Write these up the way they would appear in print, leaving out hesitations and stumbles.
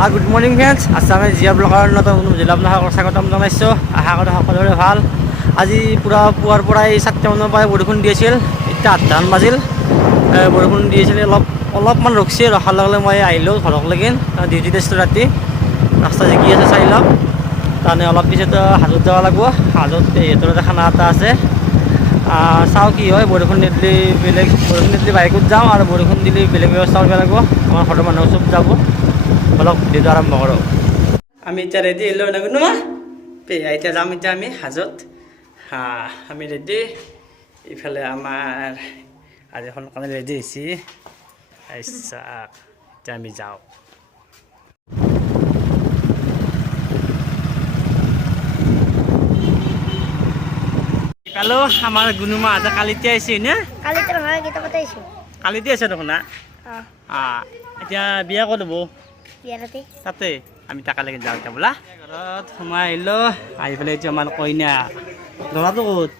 Good morning friends, আছামে জিয়া blogger নতুন জিলা আপোনালোকক স্বাগতম জনাইছোঁ। আশা কৰোঁ সকলোৰে ভাল। আজি পুৰা পুৱাৰ পৰাই 7টামানৰ পৰাই বৰষুণ দি আছিল। এতিয়া 8টামান বাজিল, বৰষুণ দি আছিল। অলপমান ৰখছি, ৰখাৰ লগে লগে মই আহিলোঁ ঘৰকলৈকে। ডিউটিত আছিলোঁ ৰাতি, ৰাস্তা যি কি আছে চাই লওক। তাৰমানে অলপ পিছত হাজোত যাব লাগিব। হাজোত সিহঁতৰ এটা খানা এটা আছে, চাওঁ কি হয়। বৰষুণ নিদিলে বাইকত যাওঁ, আৰু বৰষুণ দিলে বেলেগ ব্যৱস্থা কৰিব লাগিব। আমাৰ ঘৰৰ মানুহ চব যাব। অলপ ভিডিঅ'টো আৰম্ভ কৰোঁ। আমি এতিয়া ৰেডি আহিলোঁ না কোনোবা এতিয়া যাম। এতিয়া আমি হাজোত আমি ৰেডি। ইফালে আমাৰ আজি এখন কাৰণে ৰেডি হৈছে। এতিয়া আমি যাওঁ। কালো আমাৰ গুণুমা আজি কালিতে আহিছে নে? কালিতে আছে দেখোন না। এতিয়া বিয়া ক'ত হ'ব? তাতে আমি তাকালৈকে যাওঁ এতিয়া বোলা। ঘৰত সোমাই আহিলোঁ। আহি পেলাই এতিয়া আমাৰ কইনা। দৰাটো ক'ত?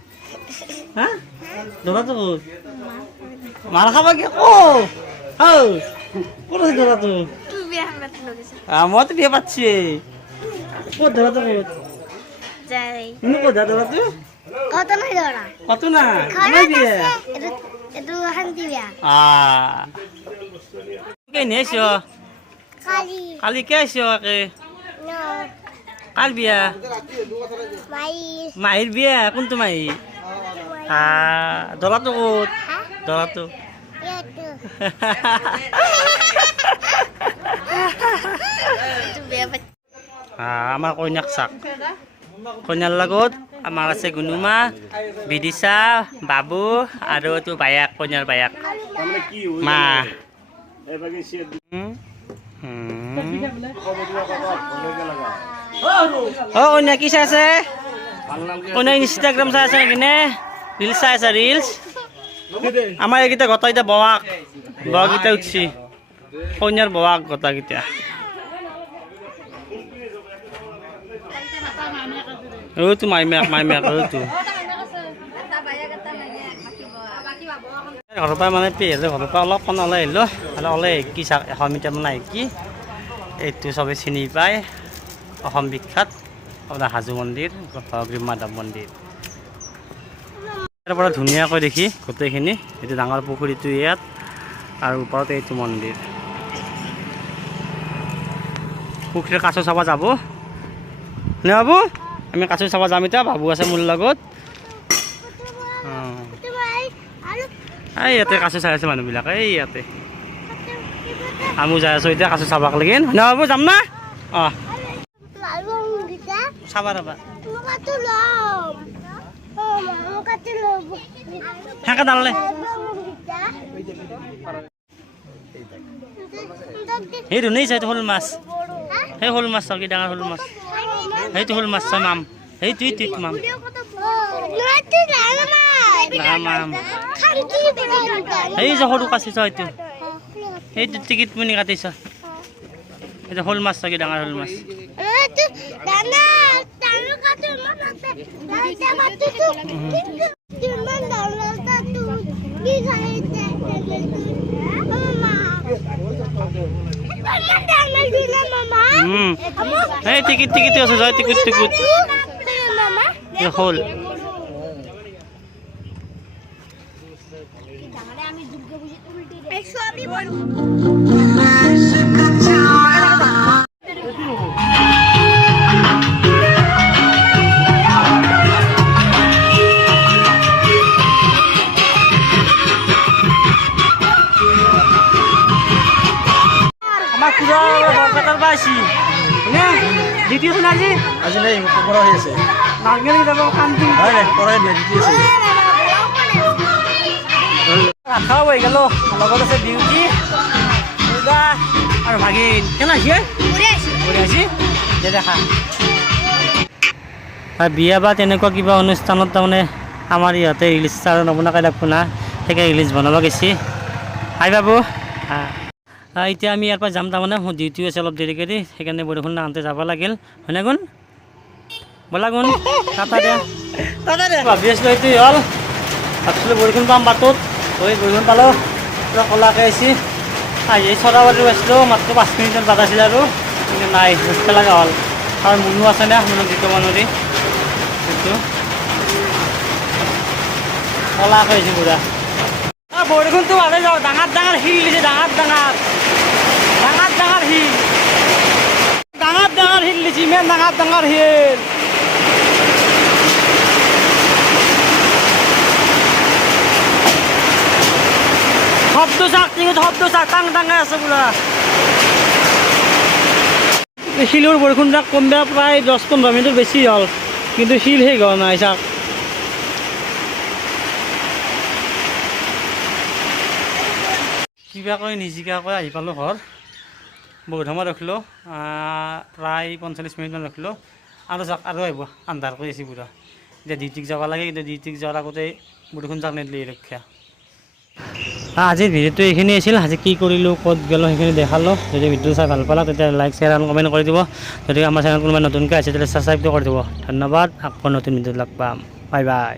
হা দৰাটো ক'ত? মাৰ খাব কি ক'ত আছে দৰাটো? মইতো বিয়া পাতিছি। ক'ত দৰাটো ক'ত? ক'ত দৰাটো? কত না বিয়া আহিছ? কালি কে আহিছ? কাৰ বিয়া? মাহীৰ বিয়া। কোনটো মাহী? দৰাটো ক'ত? দৰাটো আমাৰ কইনাক চাক। কইনাৰ লগত আমাৰ আছে গুণুমা, বিদিশা, বাবু আৰু এইটো বায়াক, কইনাৰ বায়াক মা। কইনা কি চাই আছে? কইনা ইনষ্টাগ্ৰাম চাই আছে নেকি নে ৰিলচ চাই আছে? ৰিলচ আমাৰ এইকেইটা গোটেইকেইটা বৱাকেইটা উঠছি। কইনাৰ বৱাক গোটেইকেইটা। তো মাইমেক তো ঘৰৰ পৰা মানে পেহীহঁতৰ ঘৰৰ পৰা অলপ ওলাই আহিলোঁ। ওলাই কি 100 মিটাৰ মান কি এইটো চবেই চিনি পায়, অসম বিখ্যাত আপোনাৰ হাজো মন্দিৰ, গ্ৰীম মাধৱ মন্দিৰ। ইয়াৰ পৰা ধুনীয়াকৈ দেখি গোটেইখিনি। এইটো ডাঙৰ পুখুৰীটো ইয়াত, আৰু ওপৰত এইটো মন্দিৰ। পুখুৰীৰ কাছ চাব যাব নে বাবু? আমি কাছ চাব যাম এতিয়া। বাবু আছে মোৰ লগত। ইয়াতে কাছ চাই আছে মানুহবিলাকে। ইয়াতে আমি যাই আছোঁ এতিয়া কাছ চাবাক লাগি। না বাবু যাম না? চাবা ৰবা সেনেকে দালে সেইটো নেই চাই শ'ল মাছ। সেই শ'ল মাছ কি ডাঙৰ শ'ল মাছ। সেইটো শ'ল মাছ মাম। সেইটো মাম সেই যে সৰু কাটিছ সেইটো। সেইটো টিকেট পুনি কাটিছ। সেইটো শ'ল মাছ কি ডাঙৰ শ'ল মাছ। এই টিকিট আছে যায়। টিকুট শ'ল। আমাৰ খুৰা বৰপেটাৰ পৰা আহিছি ডিউটি আছে আজি। আজি নাই পৰা হৈ আছে। নাগেলি যাব কান্দি পৰাই দিয়া ডিউটি আছে। ৰাখা হৈ গেল। লগত আছে ডিউটি আৰু ভাগিন। কেনে আহিছে? আহিছি দেখা। বিয়া বা তেনেকুৱা কিবা অনুষ্ঠানত তাৰমানে আমাৰ ইহঁতে ৰিলিজ নবনাকৈ লাগব না, সেইকাৰণে ৰিলিজ বনাব গৈছে। হাই বাবু। এতিয়া আমি ইয়াৰ পৰা যাম। তাৰমানে মোৰ ডিউটিও আছে অলপ দেৰিকৈ দি, সেইকাৰণে বৰষুণ নাহোঁতে যাব লাগিল। হয়নে গুণ? ব'লা গুণ টাটা দিয়া। ভাবি আছিলোঁ এইটো হ'ল। ভাবছিলোঁ বৰষুণ পাম বাটত, বৰষুণ পালোঁ। পুৰা ক'লাকৈ আহিছে। আহি চৰাবাৰীও আছিলোঁ, মাত্ৰ 5 মিনিটমান বাট আছিল আৰু কিন্তু নাই ৰস্তা লগা হ'ল আৰু মুনু আছে না মুনুক যিটো মানুহ সেইটো কলা কৰিছে পুৰা বৰষুণটো ভালে যাওঁ ডাঙৰ ডাঙৰ শিল দিছে ডাঙৰ ডাঙৰ শিল ডাঙৰ শিল দিছে ইমান ডাঙৰ শিল শব্দ চাক টাং টাঙাই আছে পুৰা শিলৰ বৰষুণজাক কমবা প্ৰায় 10-15 মিনিট বেছি হ'ল কিন্তু শিল শেষ হোৱা নাই চাক কিবাকৈ নিজিকাকৈ আহি পালোঁ ঘৰ বহুত সময় ৰখিলোঁ প্ৰায় 45 মিনিটমান ৰখিলোঁ আৰু চাক আৰু আহিব আন্ধাৰ কৰি আছে পুৰা এতিয়া ডিউটিক যাব লাগে কিন্তু ডিউটিক যোৱাৰ আগতে বৰষুণ যাক নিদিলে ৰক্ষা আজিৰ ভিডিঅ'টো এইখিনি আছিল আজি কি কৰিলোঁ ক'ত গ'লোঁ সেইখিনি দেখালোঁ যদি ভিডিঅ'টো চাই ভাল পালা তেতিয়া লাইক শ্বেয়াৰ আৰু কমেণ্ট কৰি দিব যদি আমাৰ চেনেল কোনোবা নতুনকৈ আছে তেতিয়া ছাবস্ক্ৰাইবটো কৰি দিব ধন্যবাদ আকৌ নতুন ভিডিঅ'ত লগ পাম বাই বাই